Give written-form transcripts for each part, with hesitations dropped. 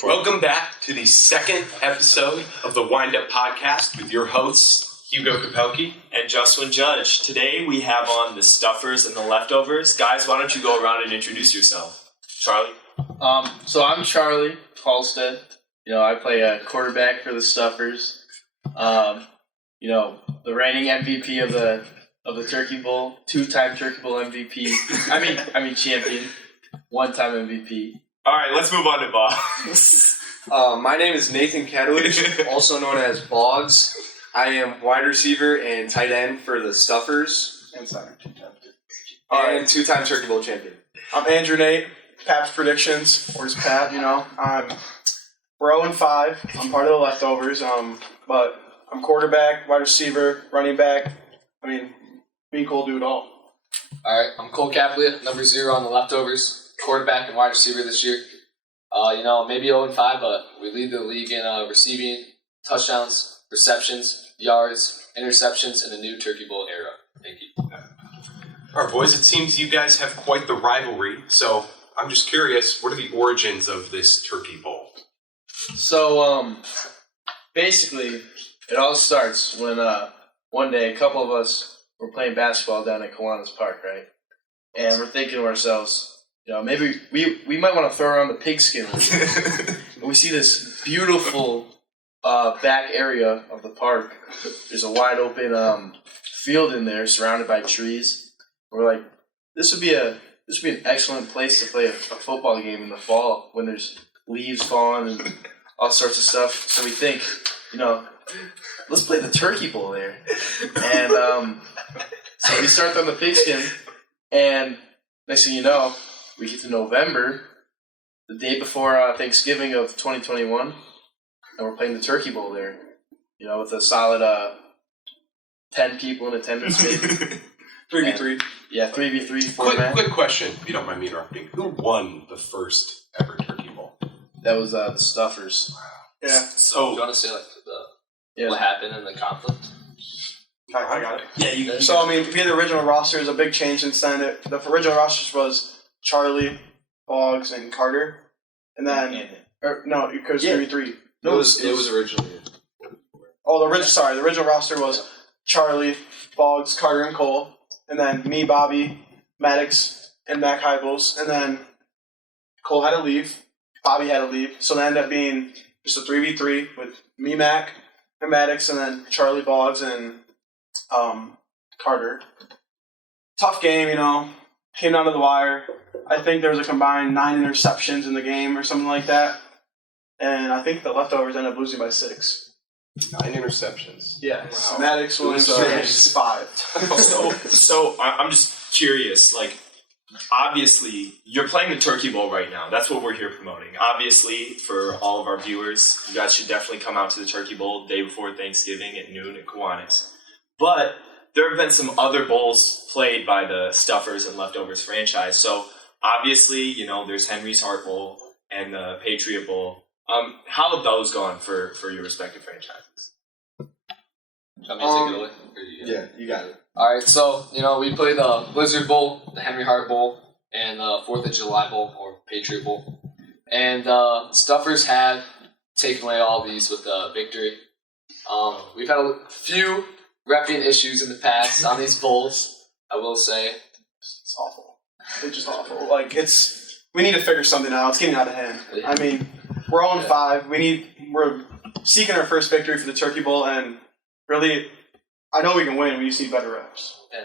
Welcome back to the second episode of the Wind Up Podcast with your hosts, Hugo Kapelke and Justin Judge. Today we have on the Stuffers and the Leftovers. Guys, why don't you go around and introduce yourself? Charlie? So I'm Charlie Halstead. I play a quarterback for the Stuffers. The reigning MVP of the Turkey Bowl, 2-time Turkey Bowl MVP. I mean champion, 1-time MVP. All right, let's move on to Boggs. My name is Nathan Kadowich, also known as Boggs. I am wide receiver and tight end for the Stuffers. And center, And 2-time Turkey Bowl champion. I'm Andrew Nate, Pap's Predictions, or just Pap, we're 0-5. I'm part of the Leftovers, but I'm quarterback, wide receiver, running back. Me and Cole do it all. Alright, I'm Cole Capliot, number 0 on the Leftovers. Quarterback and wide receiver this year. Maybe 0-5, but we lead the league in receiving, touchdowns, receptions, yards, interceptions in the new Turkey Bowl era. Thank you. All right, boys, it seems you guys have quite the rivalry, so I'm just curious, what are the origins of this Turkey Bowl? So, basically, it all starts when one day a couple of us were playing basketball down at Kiwanis Park, right? And we're thinking to ourselves, maybe we might want to throw around the pigskin. And we see this beautiful back area of the park. There's a wide open field in there surrounded by trees. We're like, this would be an excellent place to play a football game in the fall when there's leaves falling and all sorts of stuff. So we think, let's play the Turkey Bowl there. And so we start on the pigskin, and next thing you know, we get to November, the day before Thanksgiving of 2021, and we're playing the Turkey Bowl there. With a solid 10 people in attendance, maybe. 3v3. Yeah, 3v3 format. Quick question, if you don't mind me interrupting. Who won the first ever Turkey Bowl? That was the Stuffers. Yeah. So, do you want to say what happened in the conflict? I got it. Yeah, you So, if you had the original roster, there's a big change since then. The original roster was Charlie, Boggs, and Carter. And then, because 3v3. No, it was originally. Oh, the original roster was Charlie, Boggs, Carter, and Cole. And then me, Bobby, Maddox, and Mac Hybels. And then Cole had to leave. Bobby had to leave. So it ended up being just a 3v3 with me, Mac, and Maddox, and then Charlie, Boggs, and Carter. Tough game, Came down to the wire. I think there was a combined 9 interceptions in the game or something like that. And I think the Leftovers ended up losing by 6. 9 interceptions. Yeah. Wow. Maddox was 5. So I'm just curious, obviously, you're playing the Turkey Bowl right now. That's what we're here promoting. Obviously, for all of our viewers, you guys should definitely come out to the Turkey Bowl the day before Thanksgiving at noon at Kiwanis. But there have been some other bowls played by the Stuffers and Leftovers franchise. So, obviously, there's Henry's Heart Bowl and the Patriot Bowl. How have those gone for your respective franchises? Want me to take it away? Yeah, you got it. Alright, so, we played the Blizzard Bowl, the Henry Hart Bowl, and the 4th of July Bowl, or Patriot Bowl. And Stuffers have taken away all these with victory. We've had a few repping issues in the past on these bowls, I will say. It's awful. It's just awful. We need to figure something out. It's getting out of hand. We're 0-5. We're seeking our first victory for the Turkey Bowl, and really, I know we can win. We just need better reps. Yeah.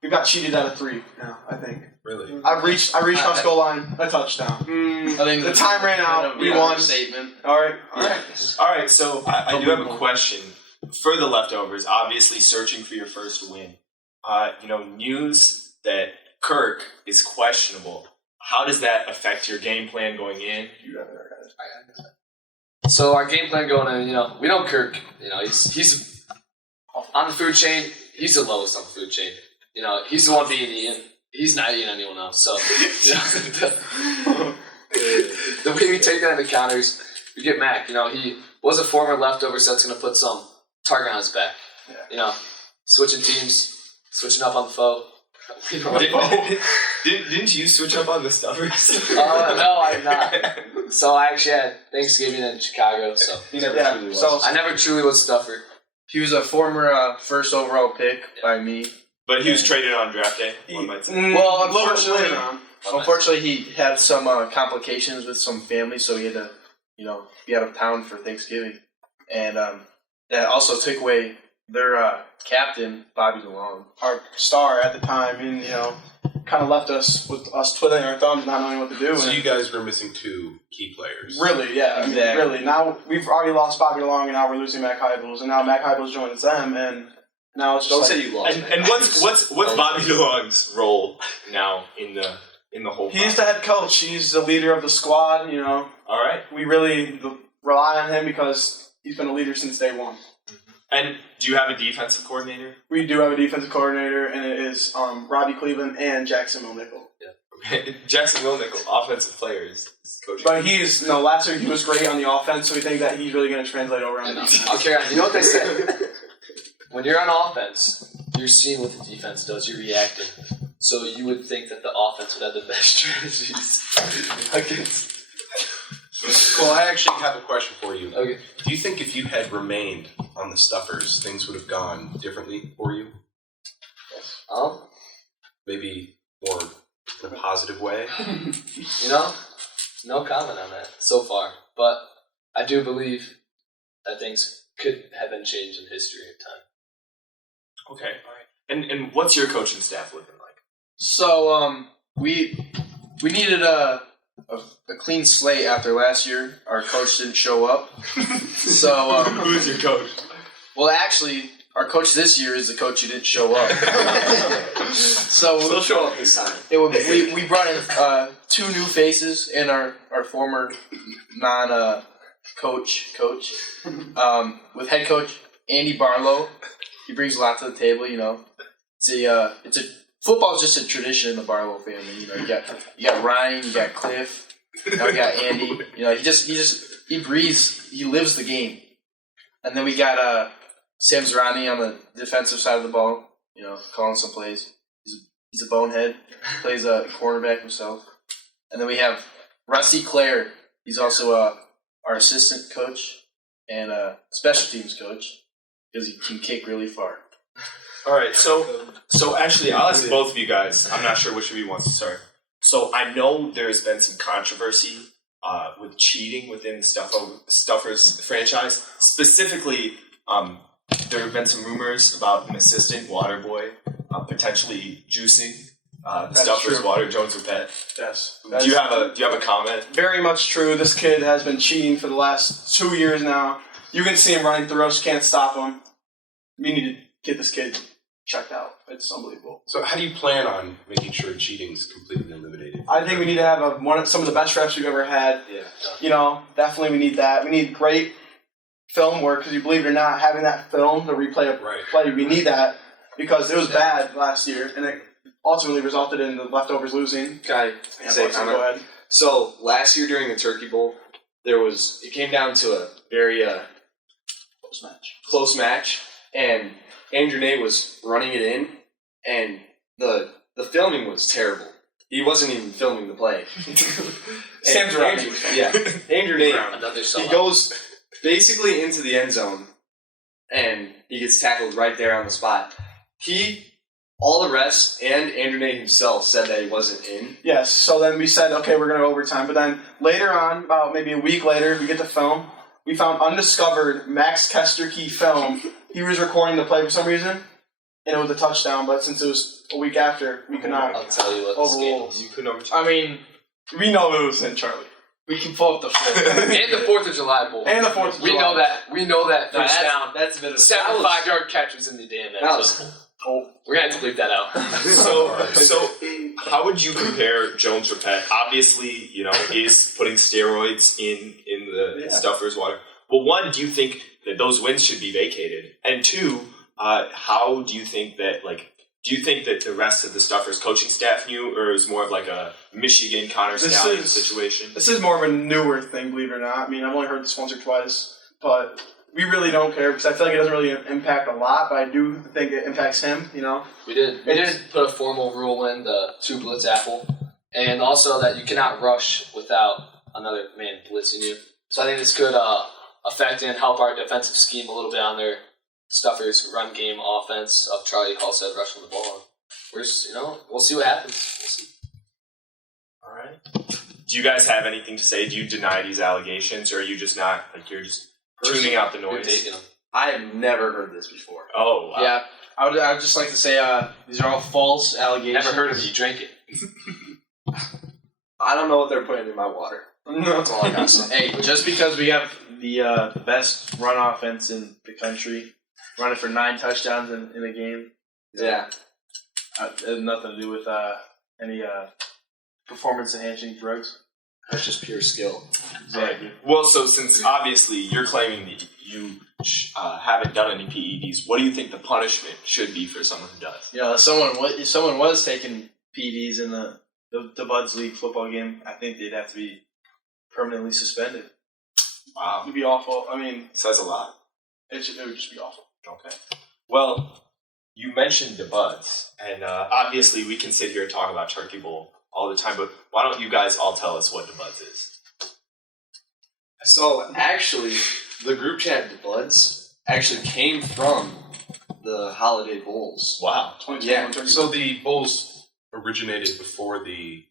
We got cheated out of 3 now, I think. Really? I reached off goal line, a touchdown. I think The time ran out. We won. Statement. All right. All right, so I do have a question for the Leftovers. Obviously, searching for your first win. News that Kirk is questionable. How does that affect your game plan going in? So our game plan going in, we know Kirk. He's on the food chain. He's the lowest on the food chain. He's the one being eaten. He's not eating anyone else. So the way we take that into counters, we get Mac. He was a former Leftover, so that's going to put some target on his back. Yeah. Switching teams, switching up on the foe. We don't vote. Didn't you switch up on the Stuffers? No, I'm not. So I actually had Thanksgiving in Chicago, so He never Yeah, truly was. so I never truly was stuffer. He was a former first overall pick by me. But he was traded on draft day, one might say. Well, a little bit unfortunately- later on. Unfortunately, he had some complications with some family, so he had to, be out of town for Thanksgiving, and that also took away their captain, Bobby DeLong. Our star at the time, and kind of left us with us twiddling our thumbs, not knowing what to do. So and you guys were missing 2 key players. really, yeah, I mean, Exactly. really. Now we've already lost Bobby DeLong, and now we're losing Mac Hybels, and now Mac Hybels joins them, and now it's just Don't like, say you lost. And what's Bobby DeLong's role now in the whole? he's the head coach. He's the leader of the squad. All right. We really rely on him because he's been a leader since day one. And do you have a defensive coordinator? We do have a defensive coordinator, and it is Robbie Cleveland and Jackson Milnickel. Jackson Milnickel, offensive player, is coaching. But last year he was great on the offense, so we think that he's really going to translate over on the defense. I'll carry on. You know what they say? When you're on offense, you're seeing what the defense does. You're reacting. So you would think that the offense would have the best strategies against. Well, I actually have a question for you. Okay. Do you think if you had remained on the Stuffers, things would have gone differently for you? Maybe more in a positive way? No comment on that so far. But I do believe that things could have been changed in history of time. Okay. All right. And what's your coaching staff looking like? So we needed a clean slate after last year. Our coach didn't show up. So Who's your coach? well, actually, our coach this year is the coach who didn't show up. So Still show up this time. we brought in 2 new faces and our former non coach with head coach Andy Barlow. He brings a lot to the table. It's a football's just a tradition in the Barlow family. You got Ryan, you got Cliff, now we got Andy. He breathes, he lives the game. And then we got Sam Zerani on the defensive side of the ball. Calling some plays. He's a bonehead. Plays a cornerback himself. And then we have Rusty Clare. He's also our assistant coach and special teams coach because he can kick really far. All right, so actually, I'll ask both of you guys. I'm not sure which of you wants to start. So I know there's been some controversy with cheating within the Stuffers franchise. Specifically, there have been some rumors about an assistant water boy potentially juicing the That's Stuffers true. water, Jones or Pet. Yes. Do you have a comment? Very much true. This kid has been cheating for the last 2 years now. You can see him running through us. Can't stop him. We need to get this kid checked out. It's unbelievable. So how do you plan on making sure cheating's completely eliminated? I think we need to have some of the best refs we've ever had. Yeah. Definitely we need that. We need great film work because you believe it or not, having that film to replay a Right. play, we need that because it was bad last year and it ultimately resulted in the leftovers losing. Can I Yeah, say a Buxton, comment? go ahead. So last year during the Turkey Bowl, it came down to a very Close match. close match, and Andrew Nate was running it in, and the filming was terrible. He wasn't even filming the play. Sam's And right. Andrew Nate, Another he sellout. goes basically into the end zone, and he gets tackled right there on the spot. All the refs and Andrew Nate himself said that he wasn't in. Yes, so then we said, okay, we're going to overtime. But then later on, about maybe a week later, we get the film. We found undiscovered Max Kesterke film. He was recording the play for some reason, and it was a touchdown. But since it was a week after, we could I'll not. tell you what the Overruled. scandals. You couldn't overturn. I mean, We know it was in Charlie. we can pull up the film. And the 4th of July Bowl. And the 4th of We July. know that. We know that first down. That's a bit of 75-yard catch was in the damn That end was- zone. We're going to have to bleep that out. So how would you compare Jones or Pet? Obviously, is putting steroids in the Yeah. Stuffers water. Well, one, do you think that those wins should be vacated? And two, how do you think that the rest of the Stuffers coaching staff knew, or it was more of like a Michigan Connor This Stallion is- situation? This is more of a newer thing, believe it or not. I mean, I've only heard this once or twice, but we really don't care because I feel like it doesn't really impact a lot, but I do think it impacts him. You know. We did put a formal rule in, the 2 blitz apple, and also that you cannot rush without another man blitzing you. So I think this could affect and help our defensive scheme a little bit on their Stuffers run game offense of Charlie Halstead rushing the ball. We'll see what happens. We'll see. All right. Do you guys have anything to say? Do you deny these allegations, or are you just not, like, you're just tuning out the You're noise? taking them. I have never heard this before. Oh, wow. Yeah, I would just like to say these are all false allegations. Never heard of it. You drank it. I don't know what they're putting in my water. That's all I got to say. Hey, just because we have the best run offense in the country, running for 9 touchdowns in a game, Yeah. it has nothing to do with any performance-enhancing drugs. That's just pure skill. Exactly. Well, so since obviously you're claiming that you haven't done any PEDs, what do you think the punishment should be for someone who does? You know, if someone was taking PEDs in the Buds League football game, I think they'd have to be permanently suspended. Wow. It'd be awful. I mean, Says a lot. it would just be awful. Okay. Well, you mentioned the Buds, and obviously we can sit here and talk about Turkey Bowl all the time, but why don't you guys all tell us what the Buds is? So actually, the group chat, the Buds, actually came from the Holiday Bowls. Wow. 2021 Turkey. So the Bulls originated before the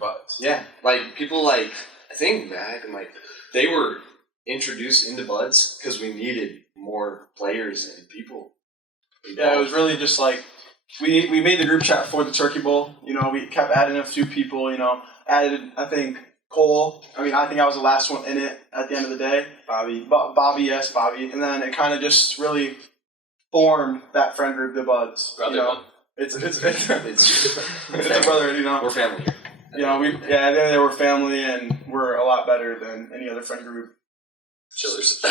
Buds. Yeah, like people like I think Mac and like they were introduced into Buds because we needed more players and people. Yeah, it was really just like we made the group chat for the Turkey Bowl. You know, we kept adding a few people. You know, added I think Cole. I mean, I think I was the last one in it at the end of the day. Bobby, yes, Bobby, and then it kind of just really formed that friend group, the Buds. You know, it's a brother. You know, We're family here. you know they were family and we're a lot better than any other friend group. Chillers. The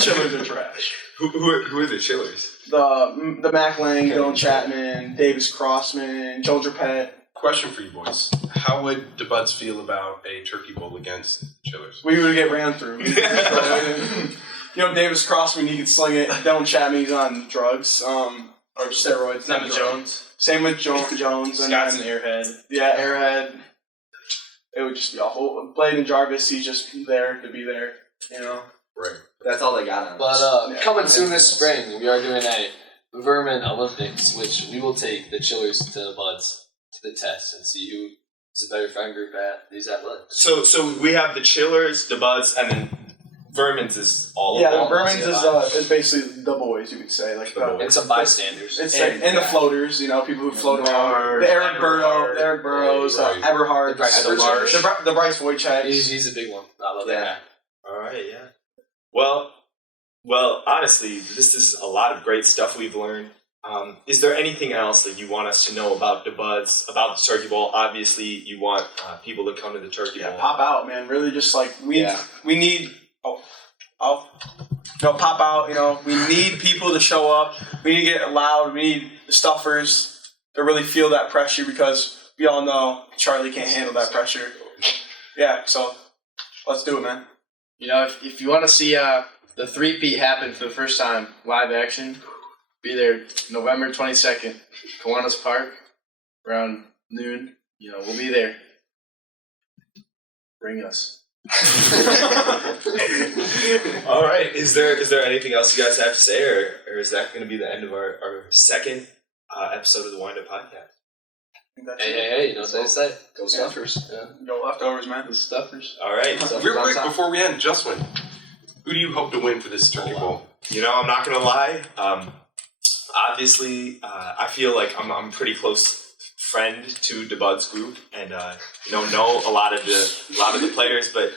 Chillers are trash. Who are the Chillers? The Mac Lang, Dylan Chapman, Davis Crossman, Joe Drapette. Question for you boys: how would the Buds feel about a Turkey Bowl against Chillers? We would get ran through. You know, Davis Crossman, he could sling it. Dylan Chapman, he's on drugs, or steroids. Same with Jones. Same with Jones. And Scott's an then, airhead. yeah, Airhead. It would just be awful. Blade and Jarvis, he's just there to be there. You know. Right. That's all they got on But us. Yeah. coming soon this spring, we are doing a Vermin Olympics, which we will take the Chillers to the Buds to the test and see who is a better friend group at these athletics. So we have the Chillers, the Buds, and then Vermin's is all Yeah, of the them. Vermin's is basically the boys, you could say. Like the, And some bystanders. It's and the floaters, you know, people who float around. The Eric Burrows, Right. Eberhard, The Bryce the Bryce Wojciech. He's a big one. I love that Yeah. guy. All right, yeah. Well, honestly, this is a lot of great stuff we've learned. Is there anything else that you want us to know about the Buds, about the Turkey Bowl? Obviously, you want people to come to the Turkey Bowl. Pop out, man. Really, just like we need. Pop out. You know, we need people to show up. We need to get loud. We need the Stuffers to really feel that pressure because we all know Charlie can't handle that pressure. Yeah, so let's do it, man. You know, if you want to see the three-peat happen for the first time, live action, be there November 22nd, Kiwanis Park, around noon. You know, we'll be there. Bring us. All right. Is there anything else you guys have to say, or is that going to be the end of our second episode of the Wind Up Podcast? Hey, you know what they say. Go Stuffers. Yeah. No leftovers, man. The Stuffers. All right. Real quick before we end, Justin, who do you hope to win for this Turkey Bowl? You know, I'm not going to lie. Obviously, I feel like I'm a pretty close friend to the Buds group, and know a lot of the players, but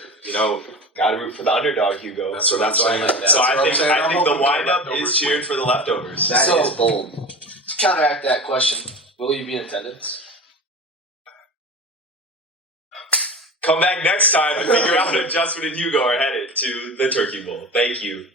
gotta root for the underdog, Hugo. That's so what I'm that's why. saying. So That's I what I'm think saying. I'm the hoping wind the up leftovers is cheering for the leftovers. That So- is bold. To counteract that question, will you be in attendance? Come back next time to figure out if Justin and Hugo are headed to the Turkey Bowl. Thank you.